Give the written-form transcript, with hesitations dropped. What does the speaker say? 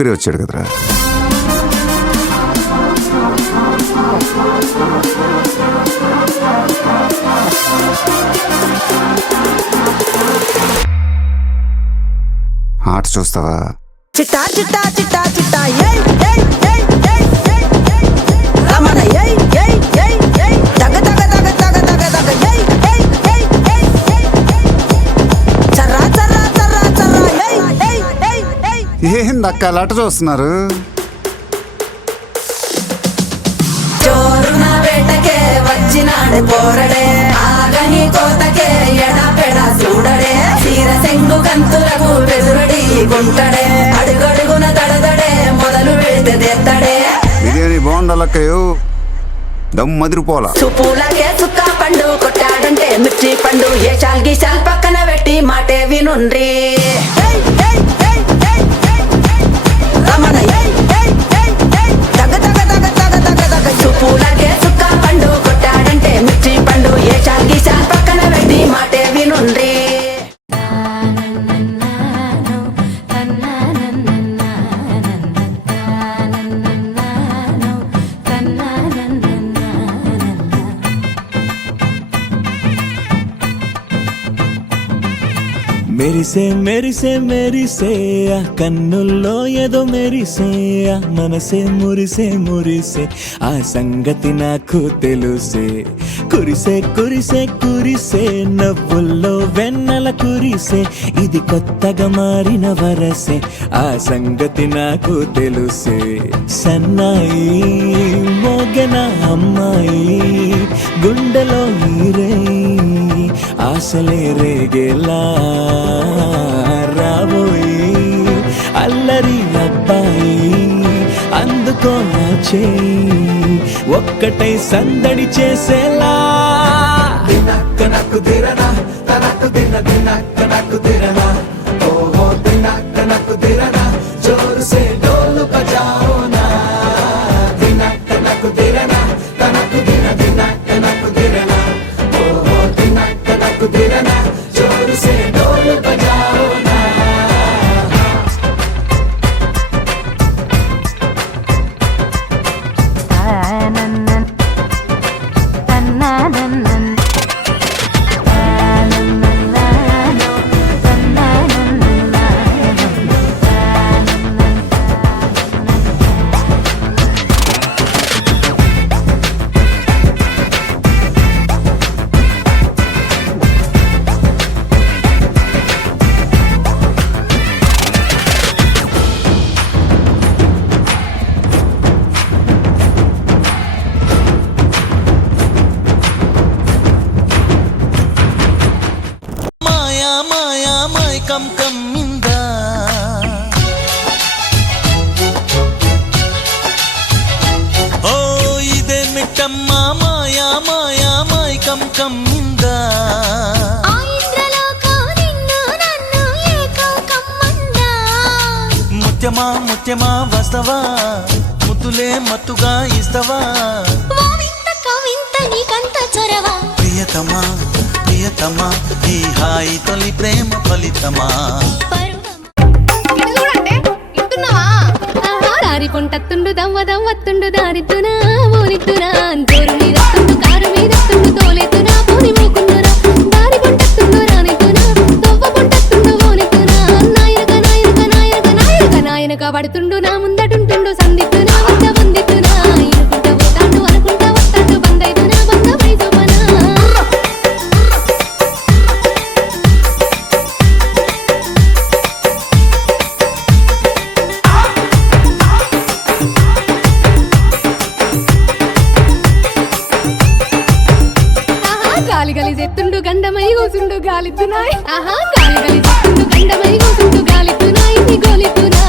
పోకిరి వచ్చాడు కదరా. ఆట చూస్తావా? చిట్టా చిట్టా చిట్టా చిట్టా ఏయ్ ఏయ్ ఏయ్ ఏయ్ ఏయ్ ఏయ్ రమణ ఏయ్ ఏయ్ ఏయ్ ఏయ్ దగ దగ దగ దగ దగ దగ ఏయ్ ఏయ్ ఏయ్ ఏయ్ ఏయ్ చర్రా చర్రా చర్రా చర్రా ఏయ్ ఏయ్ ఏయ్ ఏయ్ ఏందక్క అలా చూస్తున్నారు? చోరున వేటకే వచ్చినాడు పోరడే ఆగని కోతకే ఎడపెడ చూడడే తీర సెంగు కంతులకు బెదురడి గుంటడే అడుగడుగున దడదడే మొదలు వెళితే తెత్తడే బిర్యానీ బాగుండాలక్కయ్యో, దమ్ మదిరిపోలా. చూపులకే చుక్క పండు కొట్టాడంటే మిర్చి పండు ఏ చాల్ గీసాల్ పక్కన పెట్టి మాటే వినుండ్రి రమణ దగ దగ దగ దగ దగ దగ చూపులకే చుక్క పండు కొట్టాడంటే మిర్చి పండు ఏ చాల్ గీసాల్ పక్కన పెట్టి మాటే వినుండ్రి. మెరిసే మెరిసే మెరిసే కన్నుల్లో ఏదో మెరిసే మనసే మురిసే మురిసే ఆ సంగతి నాకు తెలుసే కురిసే కురిసే కురిసే నవ్వుల్లో వెన్నెల కురిసే ఇది కొత్తగా మారిన వరసే ఆ సంగతి నాకు తెలుసే సన్నాయి మోగన అమ్మాయి గుండెలో నీరే ఆశలే రేగేలా రాబోయి అల్లరి అబ్బాయి అందుకో నా చేయి ఒక్కటై సందడి చేసేలా దినక్క నక్కు దిరనా తనకు దిన దినక్క నక్కు దిరనా ఓహో దినక్క నక్కు దిరనా జోరు సే డోలు బజాओ నా దినక్క నక్కు దిరనా తనకు దిన దినక్క నక్కు దిరనా ఓహో దినక్క నక్కు దిరనా జోరు సే డోలు బజాओ నా. కమ్ కమ్మింద ఓ ఇదే మిట్టమ్మ మాయా మాయా మాయ్ కమ్ కమ్మింద ముత్యమా ముత్యమా వస్తవా ముద్దులే మత్తుగా ఇస్తవా ప్రియతమా ప్రియతమా ఈ హాయి తొలి ప్రేమ ఫలితమా దారి కొంటత్తుండు దవ్వ దవ్వత్తుండు దారిద్దునా ఓనిద్దునా జోరు మీదత్తుండు కారు మీదత్తుండు తోలెత్తునా పోని మూకున్నురా దారి కొంటత్తుండు రానిద్దునా దవ్వ కొంటత్తుండు ఓనిద్దునా నాయనక నాయనక నాయనక నాయనక నాయనక పడుతుండు నా ముందటుంటుండు సందిద్దునా వద్ద వందిద్దునా ఇనుకుంట పోతాండు అనుకుంటా వస్తాడు బందైదునా బంద వైజోపనా గలిజెత్తుండు గండమై కూసుండు గాలిత్తునాయ్ ఆహా గాలి గలిజెత్తుండు గండమై కూసుండు గాలిత్తునాయ్ నీ గోలిత్తునా